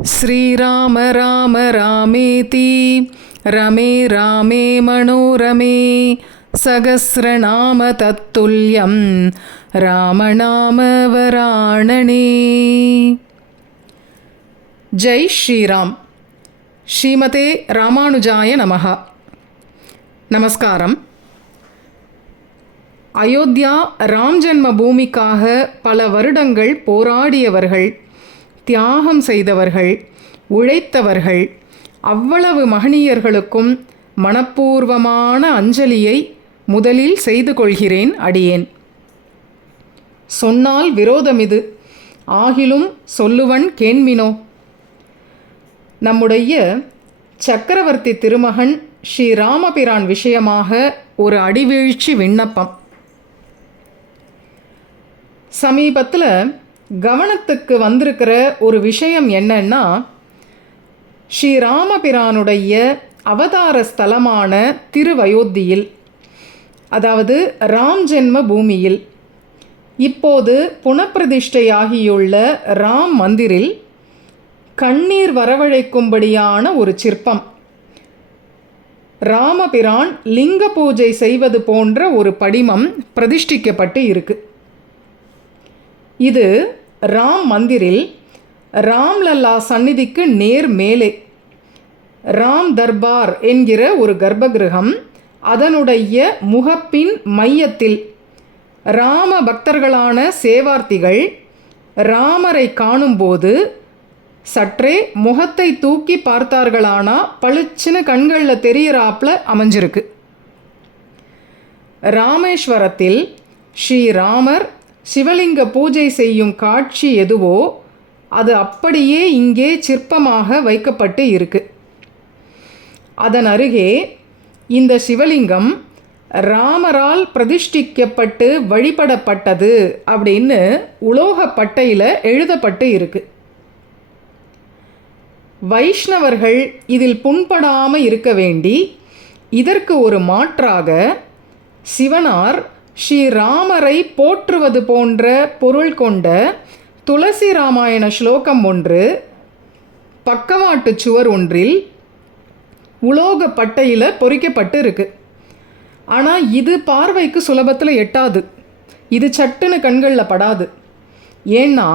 श्रीराम राम रामेति रमे रामे मनोरमे सहस्रनाम तत्तुल्यं रामनामवराणने ஜெய் ஸ்ரீராம் ஸ்ரீமதே ராமானுஜாய நமஹா நமஸ்காரம் அயோத்தியா ராம் ஜென்ம பூமிக்காக பல வருடங்கள் போராடியவர்கள் தியாகம் செய்தவர்கள் உழைத்தவர்கள் அவ்வளவு மகனியர்களுக்கும் மனப்பூர்வமான அஞ்சலியை முதலில் செய்து கொள்கிறேன் அடியேன். சொன்னால் விரோதம் இது ஆகிலும் சொல்லுவன் கேண்மினோ. நம்முடைய சக்கரவர்த்தி திருமகன் ஸ்ரீ ராமபிரான் விஷயமாக ஒரு அடிவீழ்ச்சி விண்ணப்பம். சமீபத்தில் கவனத்துக்கு வந்திருக்கிற ஒரு விஷயம் என்னன்னா ஸ்ரீராமபிரானுடைய அவதார ஸ்தலமான திருவயோத்தியில் அதாவது ராம் ஜென்ம பூமியில் இப்போது புனப்பிரதிஷ்டையாகியுள்ள ராம் மந்திரில் கண்ணீர் வரவழைக்கும்படியான ஒரு சிற்பம். ராமபிரான் லிங்க பூஜை செய்வது போன்ற ஒரு படிமம் பிரதிஷ்டிக்கப்பட்டு இருக்கு. இது ராம் மந்திரில் ராம்லல்லா சந்நிதிக்கு நேர் மேலே. ராம் தர்பார் என்கிற ஒரு கர்ப்பகிரகம் அதனுடைய முகப்பின் மையத்தில் ராம பக்தர்களான சேவார்த்திகள் ராமரை காணும்போது சற்றே முகத்தை தூக்கி பார்த்தார்களானா பளிச்சுன்னு கண்களில் தெரியிறாப்ல அமைஞ்சிருக்கு. ராமேஸ்வரத்தில் ஸ்ரீராமர் சிவலிங்க பூஜை செய்யும் காட்சி எதுவோ அது அப்படியே இங்கே சிற்பமாக வைக்கப்பட்டு இருக்கு. அதன் அருகே இந்த சிவலிங்கம் ராமரால் பிரதிஷ்டிக்கப்பட்டு வழிபடப்பட்டது அப்படின்னு உலோகப்பட்டையில் எழுதப்பட்டு இருக்கு. வைஷ்ணவர்கள் இதில் புண்படாம இருக்க வேண்டி இதற்கு ஒரு மாற்றாக சிவனார் ஸ்ரீராமரை போற்றுவது போன்ற பொருள் கொண்ட துளசி ராமாயண ஸ்லோகம் ஒன்று பக்கவாட்டு சுவர் ஒன்றில் உலோக பட்டையில் பொறிக்கப்பட்டு இருக்கு. ஆனால் இது பார்வைக்கு சுலபத்தில் எட்டாது. இது சட்டுன்னு கண்களில் படாது. ஏன்னா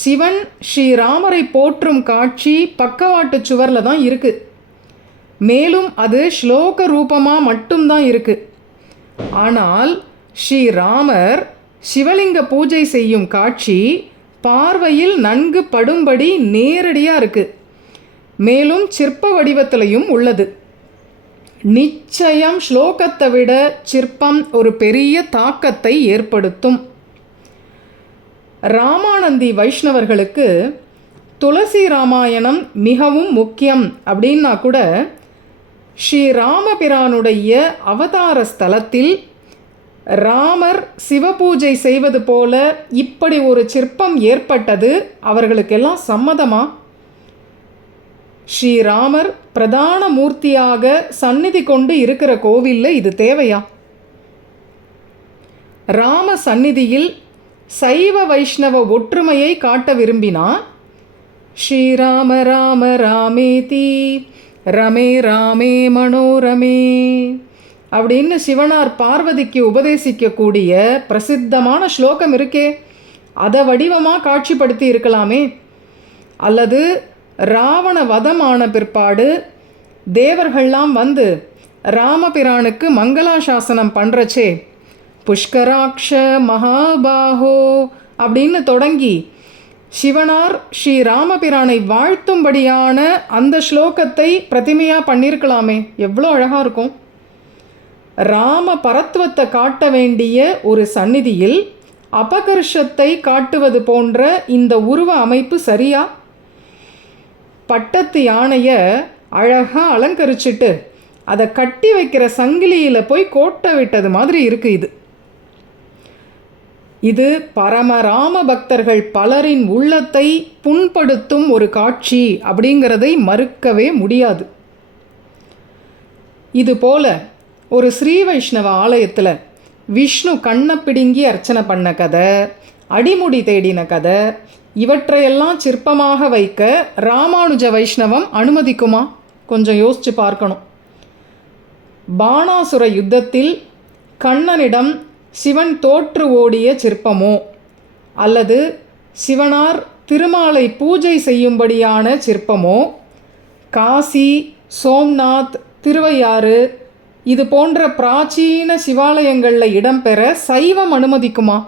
சிவன் ஸ்ரீராமரை போற்றும் காட்சி பக்கவாட்டு சுவரில் தான் இருக்குது மேலும் அது ஸ்லோக ரூபமாக மட்டும்தான் இருக்குது ஆனால் ஸ்ரீராமர் சிவலிங்க பூஜை செய்யும் காட்சி பார்வையில் நன்கு படும்படி நேரடியாக இருக்குது மேலும் சிற்ப வடிவத்திலையும் உள்ளது. நிச்சயம் ஸ்லோகத்தை விட சிற்பம் ஒரு பெரிய தாக்கத்தை ஏற்படுத்தும். ராமானந்தி வைஷ்ணவர்களுக்கு துளசி ராமாயணம் மிகவும் முக்கியம் அப்படின்னா கூட ஸ்ரீ ராமபிரானுடைய அவதார ஸ்தலத்தில் ராமர் சிவபூஜை செய்வது போல இப்படி ஒரு சிற்பம் ஏற்பட்டது. அவர்களுக்கெல்லாம் சம்மதமா? ஸ்ரீராமர் பிரதான மூர்த்தியாக சந்நிதி கொண்டு இருக்கிற கோவிலில் இது தேவையா? ராம சந்நிதியில் சைவ வைஷ்ணவ ஒற்றுமையை காட்ட விரும்பினா? ஸ்ரீராம ராம ராமேதி ரமே ராமே மனோரமே அப்படின்னு சிவனார் பார்வதிக்கு உபதேசிக்கக்கூடிய பிரசித்தமான ஸ்லோகம் இருக்கே. அதை வடிவமாக காட்சிப்படுத்தி இருக்கலாமே. அல்லது ராவண வதமான பிற்பாடு தேவர்கள்லாம் வந்து ராமபிரானுக்கு மங்களாசாசனம் பண்ணுறச்சே புஷ்கராட்ச மகாபாஹோ அப்படின்னு தொடங்கி சிவனார் ஸ்ரீ ராமபிரானை வாழ்த்தும்படியான அந்த ஸ்லோகத்தை பிரதிமையாக பண்ணியிருக்கலாமே எவ்வளோ அழகாக இருக்கும். ராம பரத்துவத்தை காட்ட வேண்டிய ஒரு சந்நிதியில் அபகர்ஷத்தை காட்டுவது போன்ற இந்த உருவ அமைப்பு சரியா? பட்டத்து யானையை அழகாக அலங்கரிச்சிட்டு அதை கட்டி வைக்கிற சங்கிலியில் போய் கோட்டை விட்டது மாதிரி இருக்கு இது. இது பரமராம பக்தர்கள் பலரின் உள்ளத்தை புண்படுத்தும் ஒரு காட்சி அப்படிங்கிறதை மறுக்கவே முடியாது. இதுபோல ஒரு ஸ்ரீ வைஷ்ணவ ஆலயத்தில் விஷ்ணு கண்ணை பிடுங்கி அர்ச்சனை பண்ண கதை அடிமுடி தேடின கதை இவற்றையெல்லாம் சிற்பமாக வைக்க ராமானுஜ வைஷ்ணவம் அனுமதிக்குமா? கொஞ்சம் யோசித்து பார்க்கணும். பாணாசுர யுத்தத்தில் கண்ணனிடம் சிவன் தோற்று ஓடிய சிற்பமோ? அல்லது சிவனார் திருமாலை பூஜை செய்யும்படியான சிற்பமோ? காசி சோம்நாத் திருவையாறு இது போன்ற பிராச்சீன சிவாலயங்களில் இடம்பெற சைவம் அனுமதிக்குமா?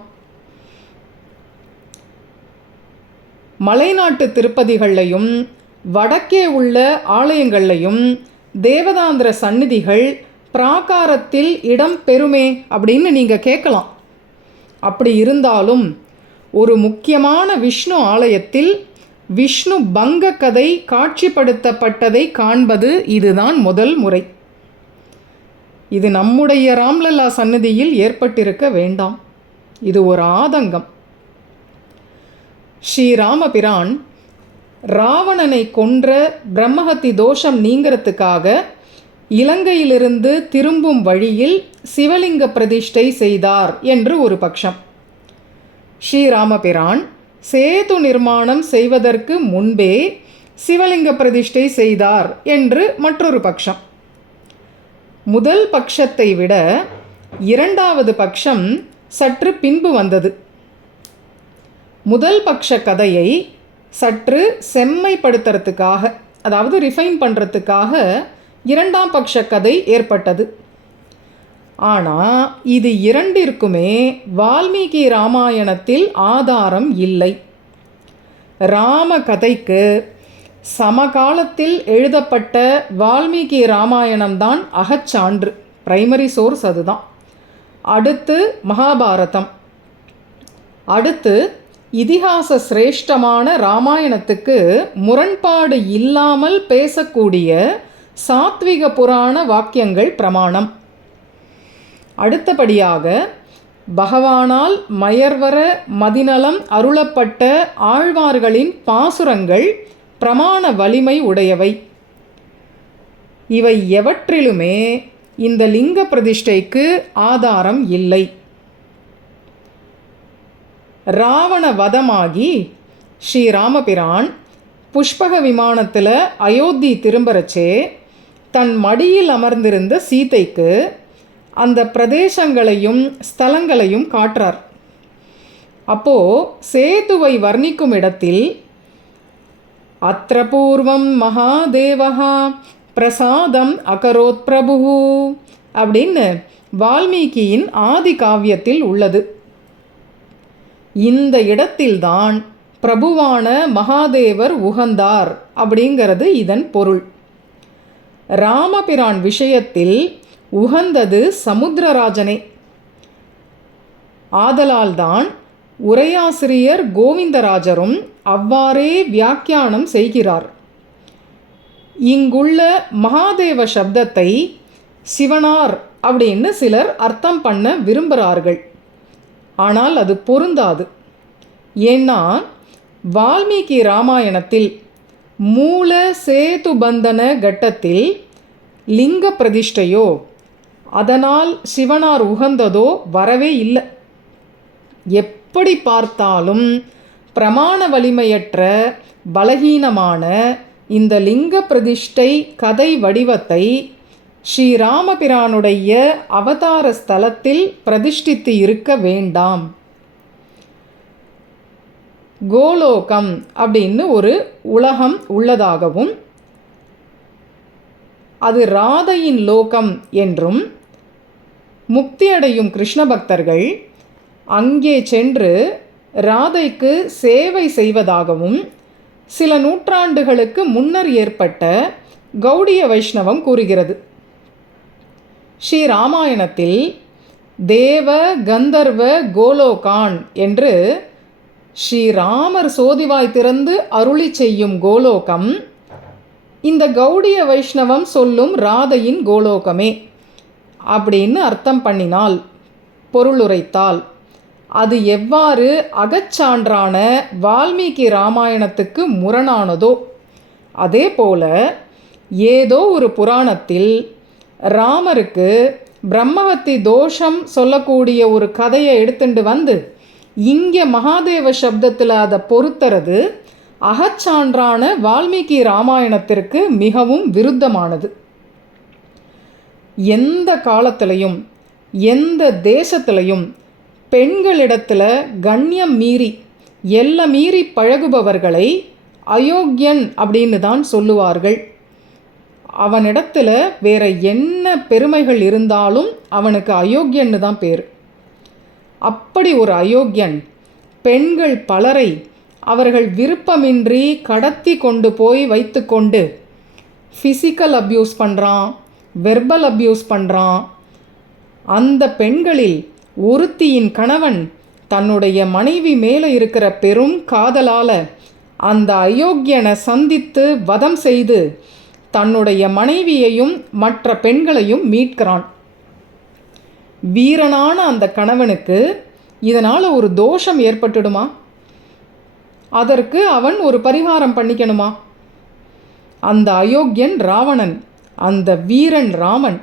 மலைநாட்டு திருப்பதிகள்லையும் வடக்கே உள்ள ஆலயங்கள்லையும் தேவதாந்திர சந்நிதிகள் பிராகாரத்தில் இடம் பெறுமே அப்படின்னு நீங்கள் கேட்கலாம் அப்படி இருந்தாலும் ஒரு முக்கியமான விஷ்ணு ஆலயத்தில் விஷ்ணு பங்க கதை காட்சிப்படுத்தப்பட்டதை காண்பது இதுதான் முதல் முறை. இது நம்முடைய ராம்லல்லா சன்னதியில் ஏற்பட்டிருக்க வேண்டாம். இது ஒரு ஆதங்கம். ஸ்ரீராமபிரான் ராவணனை கொன்ற பிரம்மஹத்தி தோஷம் நீங்கிறதுக்காக இலங்கையிலிருந்து திரும்பும் வழியில் சிவலிங்க பிரதிஷ்டை செய்தார் என்று ஒரு பட்சம் ஸ்ரீராமபிரான் சேது நிர்மாணம் செய்வதற்கு முன்பே சிவலிங்க பிரதிஷ்டை செய்தார் என்று மற்றொரு பட்சம் முதல் பட்சத்தை விட இரண்டாவது பட்சம் சற்று பின்பு வந்தது. முதல் பட்ச கதையை சற்று செம்மைப்படுத்துறதுக்காக அதாவது ரிஃபைன் பண்ணுறதுக்காக இரண்டாம் பட்ச கதை ஏற்பட்டது. ஆனால் இது இரண்டிற்குமே வால்மீகி ராமாயணத்தில் ஆதாரம் இல்லை. ராம கதைக்கு சமகாலத்தில் எழுதப்பட்ட வால்மீகி ராமாயணம்தான் அகச்சான்று. பிரைமரி சோர்ஸ் அதுதான். அடுத்து மகாபாரதம். அடுத்து இதிகாச சிரேஷ்டமான ராமாயணத்துக்கு முரண்பாடு இல்லாமல் பேசக்கூடிய சாத்விக புராண வாக்கியங்கள் பிரமாணம். அடுத்தபடியாக பகவானால் மயர்வர மதிநலம் அருளப்பட்ட ஆழ்வார்களின் பாசுரங்கள் பிரமாண வலிமை உடையவை. இவை எவற்றிலுமே இந்த லிங்க பிரதிஷ்டைக்கு ஆதாரம் இல்லை. ராவண வதமாகி ஸ்ரீராமபிரான் புஷ்பக விமானத்தில் அயோத்தி திரும்பறச்சே தன் மடியில் அமர்ந்திருந்த சீதைக்கு அந்த பிரதேசங்களையும் ஸ்தலங்களையும் காட்டுறார். அப்போ சேதுவை வர்ணிக்கும் இடத்தில் அத்திர பூர்வம் மகாதேவஹா பிரசாதம் அகரோத் பிரபு அப்படின்னு வால்மீகியின் ஆதி காவியத்தில் உள்ளது. இந்த இடத்தில்தான் பிரபுவான மகாதேவர் உகந்தார் அப்படிங்கிறது இதன் பொருள். ராமபிரான் விஷயத்தில் உகந்தது சமுத்திரராஜனே. ஆதலால்தான் உரையாசிரியர் கோவிந்தராஜரும் அவ்வாறே வியாக்கியானம் செய்கிறார். இங்குள்ள மகாதேவ சப்தத்தை சிவனார் அப்படின்னு சிலர் அர்த்தம் பண்ண விரும்புகிறார்கள். ஆனால் அது பொருந்தாது. ஏன்னா வால்மீகி ராமாயணத்தில் மூல சேதுபந்தன கட்டத்தில் லிங்க பிரதிஷ்டையோ அதனால் சிவனார் உகந்ததோ வரவே இல்லை. எப் எப்படி பார்த்தாலும் பிரமாண வலிமையற்ற பலகீனமான இந்த லிங்க பிரதிஷ்டை கதை வடிவத்தை ஸ்ரீராமபிரானுடைய அவதார ஸ்தலத்தில் பிரதிஷ்டித்து இருக்க வேண்டாம். கோலோகம் அப்படின்னு ஒரு உலகம் உள்ளதாகவும் அது ராதையின் லோகம் என்றும் முக்தியடையும் கிருஷ்ண பக்தர்கள் அங்கே சென்று ராதைக்கு சேவை செய்வதாகவும் சில நூற்றாண்டுகளுக்கு முன்னர் ஏற்பட்ட கௌடிய வைஷ்ணவம் கூறுகிறது. ஸ்ரீ ராமாயணத்தில் தேவ கந்தர்வ கோலோகான் என்று ஸ்ரீராமர் சோதிவாய் திறந்து அருளி செய்யும் கோலோகம் இந்த கௌடிய வைஷ்ணவம் சொல்லும் ராதையின் கோலோகமே அப்படின்னு அர்த்தம் பண்ணினால் பொருளுரைத்தால் அது எவ்வாறு அகச்சான்றான வால்மீகி ராமாயணத்துக்கு முரணானதோ அதே போல் ஏதோ ஒரு புராணத்தில் ராமருக்கு பிரம்மஹத்தி தோஷம் சொல்லக்கூடிய ஒரு கதையை எடுத்துட்டு வந்து இங்கே மகாதேவ சப்தத்தில் அதை பொறுத்துறது அகச்சான்றான வால்மீகி ராமாயணத்திற்கு மிகவும் விருத்தமானது. எந்த காலத்திலையும் எந்த தேசத்திலையும் பெண்களிடத்தில் கண்ணியம் மீறி எல்லை மீறி பழகுபவர்களை அயோக்கியன் அப்படின்னு தான் சொல்லுவார்கள். அவனிடத்தில் வேற என்ன பெருமைகள் இருந்தாலும் அவனுக்கு அயோக்கியன்னு தான் பேர். அப்படி ஒரு அயோக்கியன் பெண்கள் பலரை அவர்கள் விருப்பமின்றி கடத்தி கொண்டு போய் வைத்துக்கொண்டு ஃபிசிக்கல் அப்யூஸ் பண்ணுறான் வெர்பல் அப்யூஸ் பண்ணுறான் அந்த பெண்களில் ஒருத்தியின் கணவன் தன்னுடைய மனைவி மேலே இருக்கிற பெரும் காதலால் அந்த அயோக்கியனை சந்தித்து வதம் செய்து தன்னுடைய மனைவியையும் மற்ற பெண்களையும் மீட்கிறான். வீரனான அந்த கணவனுக்கு இதனால் ஒரு தோஷம் ஏற்பட்டுடுமா? அதற்கு அவன் ஒரு பரிகாரம் பண்ணிக்கணுமா? அந்த அயோக்கியன் ராவணன் அந்த வீரன் ராமன்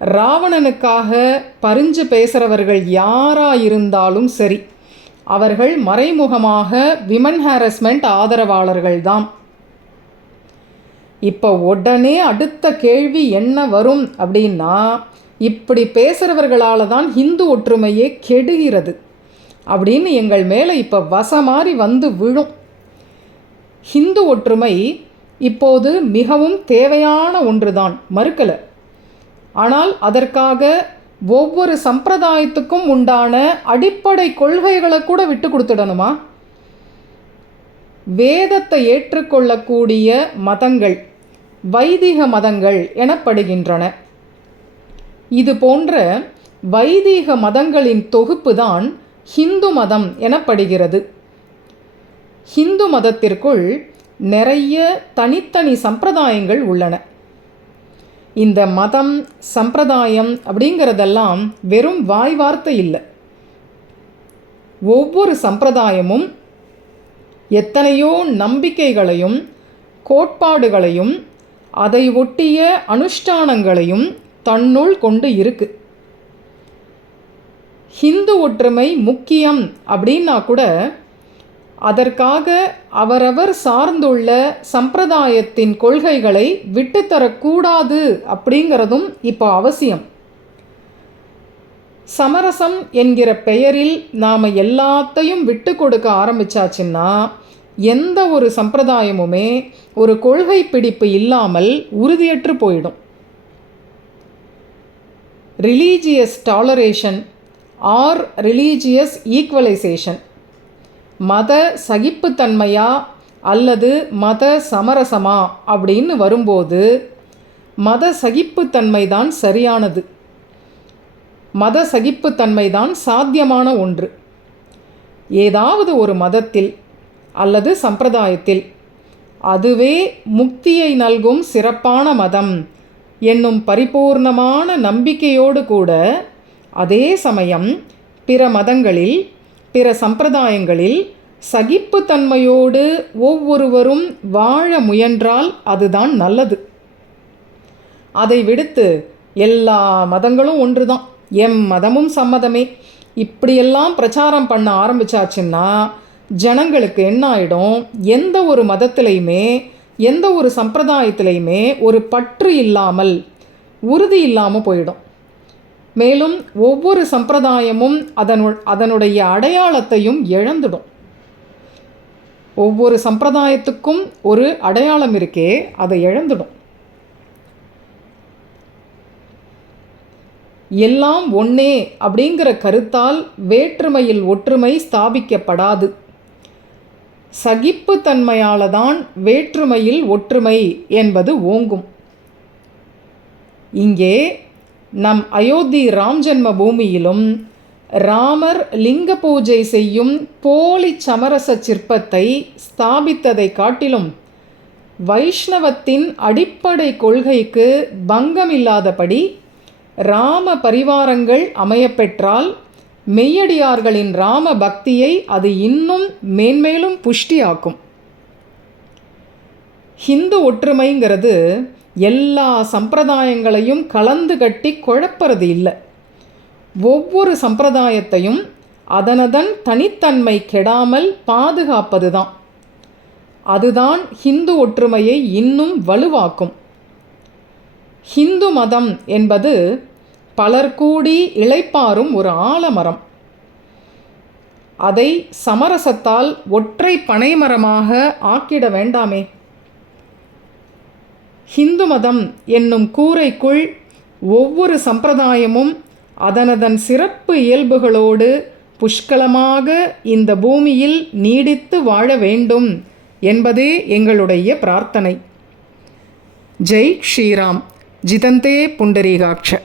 ராவணனுக்காக பரிஞ்சு பேசுகிறவர்கள் யாராக இருந்தாலும் சரி அவர்கள் மறைமுகமாக விமன் ஹாரஸ்மெண்ட் ஆதரவாளர்கள்தான். இப்போ உடனே அடுத்த கேள்வி என்ன வரும் அப்படின்னா இப்படி பேசுகிறவர்களால் தான் ஹிந்து ஒற்றுமையே கெடுகிறது அப்படின்னு எங்கள் மேலே இப்போ வசமாறி வந்து விழும். ஹிந்து ஒற்றுமை இப்போது மிகவும் தேவையான ஒன்றுதான் மறுக்கலை. ஆனால் அதற்காக ஒவ்வொரு சம்பிரதாயத்துக்கும் உண்டான அடிப்படை கொள்கைகளை கூட விட்டு கொடுத்துடணுமா? வேதத்தை ஏற்றுக்கொள்ளக்கூடிய மதங்கள் வைதிக மதங்கள் எனப்படுகின்றன. இது போன்ற வைதீக மதங்களின் தொகுப்பு தான் ஹிந்து மதம் எனப்படுகிறது. ஹிந்து மதத்திற்குள் நிறைய தனித்தனி சம்பிரதாயங்கள் உள்ளன. இந்த மதம் சம்பிரதாயம் அப்படிங்கிறதெல்லாம் வெறும் வாய் வார்த்தை இல்லை. ஒவ்வொரு சம்பிரதாயமும் எத்தனையோ நம்பிக்கைகளையும் கோட்பாடுகளையும் அதை ஒட்டிய அனுஷ்டானங்களையும் தன்னுள் கொண்டு இருக்கு. ஹிந்து ஒற்றுமை முக்கியம் அப்படின்னா கூட அதற்காக அவரவர் சார்ந்துள்ள சம்பிரதாயத்தின் கொள்கைகளை விட்டுத்தரக்கூடாது அப்படிங்கிறதும் இப்போ அவசியம். சமரசம் என்கிற பெயரில் நாம் எல்லாத்தையும் விட்டு கொடுக்க ஆரம்பிச்சாச்சுன்னா எந்த ஒரு சம்பிரதாயமுமே ஒரு கொள்கை பிடிப்பு இல்லாமல் உறுதியற்று போயிடும். Religious toleration or religious equalisation மத சகிப்புத்தன்மையா அல்லது மத சமரசமா அப்படின்னு வரும்போது மத சகிப்புத்தன்மை தான் சரியானது. மத சகிப்புத்தன்மை தான் சாத்தியமான ஒன்று. ஏதாவது ஒரு மதத்தில் அல்லது சம்பிரதாயத்தில் அதுவே முக்தியை நல்கும் சிறப்பான மதம் என்னும் பரிபூர்ணமான நம்பிக்கையோடு கூட அதே சமயம் பிற மதங்களில் பிற சம்பிரதாயங்களில் சகிப்புத்தன்மையோடு ஒவ்வொருவரும் வாழ முயன்றால் அதுதான் நல்லது. அதை விடுத்து எல்லா மதங்களும் ஒன்று தான் எம் மதமும் சம்மதமே. இப்படியெல்லாம் பிரச்சாரம் பண்ண ஆரம்பிச்சாச்சுன்னா ஜனங்களுக்கு என்ன ஆகிடும் எந்த ஒரு மதத்திலையுமே எந்த ஒரு சம்பிரதாயத்திலையுமே ஒரு பற்று இல்லாமல் உறுதி இல்லாமல் போயிடும். மேலும் ஒவ்வொரு சம்பிரதாயமும் அதனு அதனுடைய அடையாளத்தையும் இழந்துடும். ஒவ்வொரு சம்பிரதாயத்துக்கும் ஒரு அடையாளம் இருக்கே அதை இழந்துடும். எல்லாம் ஒன்னே அப்படிங்கிற கருத்தால் வேற்றுமையில் ஒற்றுமை ஸ்தாபிக்கப்படாது. சகிப்புத்தன்மையால தான் வேற்றுமையில் ஒற்றுமை என்பது ஓங்கும். இங்கே நம் அயோத்தி ராம் ஜென்ம பூமியிலும் ராமர் லிங்க பூஜை செய்யும் போலி சமரச சிற்பத்தை ஸ்தாபித்ததை காட்டிலும் வைஷ்ணவத்தின் அடிப்படை கொள்கைக்கு பங்கமில்லாதபடி ராம பரிவாரங்கள் அமையப்பெற்றால் மெய்யடியார்களின் ராம பக்தியை அது இன்னும் மேன்மேலும் புஷ்டியாக்கும். ஹிந்து ஒற்றுமைங்கிறது எல்லா சம்பிரதாயங்களையும் கலந்து கட்டி குழப்பறது இல்லை. ஒவ்வொரு சம்பிரதாயத்தையும் அதனதன் தனித்தன்மை கெடாமல் பாதுகாப்பதுதான். அதுதான் ஹிந்து ஒற்றுமையை இன்னும் வலுவாக்கும். ஹிந்து மதம் என்பது பலர் கூடி இழைப்பாரும் ஒரு ஆலமரம். அதை சமரசத்தால் ஒற்றை பனைமரமாக ஆக்கிட வேண்டாமே. ஹிந்து மதம் என்னும் கூரைக்குள் ஒவ்வொரு சம்பிரதாயமும் அதனதன் சிறப்பு இயல்புகளோடு புஷ்கலமாக இந்த பூமியில் நீடித்து வாழ வேண்டும் என்பதே எங்களுடைய பிரார்த்தனை. ஜெய் ஸ்ரீராம். ஜிதந்தே புண்டரீகாட்ச.